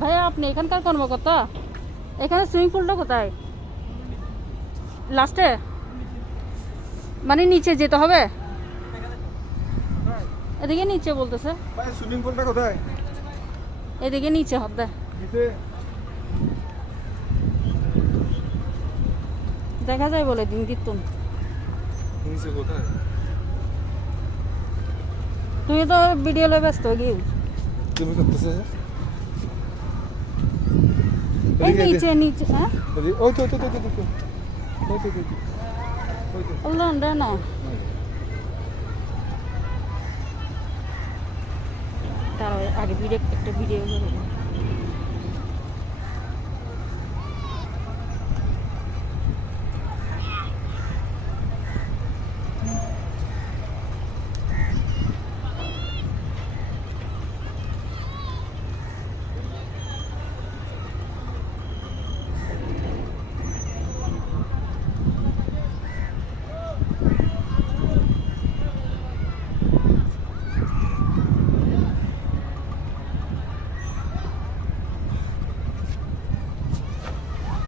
ভাইয়া আপনি এখানকার কর্মকর্তা? এখানে সুইমিং পুলটা কোথায়? লাস্টে মানে নিচে যেতে হবে? এদিকে নিচে বলতেছে। ভাই সুইমিং পুলটা কোথায়? এদিকে নিচে হবে। নিচে দেখা যায় বলে দিন দিতুন। নিচে কোথায়? তুমি তো ভিডিও লয়ে ব্যস্ত গিয়ে। তুমি করতেছে এই নিচে নিচে হ্যাঁ ওই তো ওই তো ওই তো আল্লাহ না তার আগে ভিডিও একটা ভিডিও করে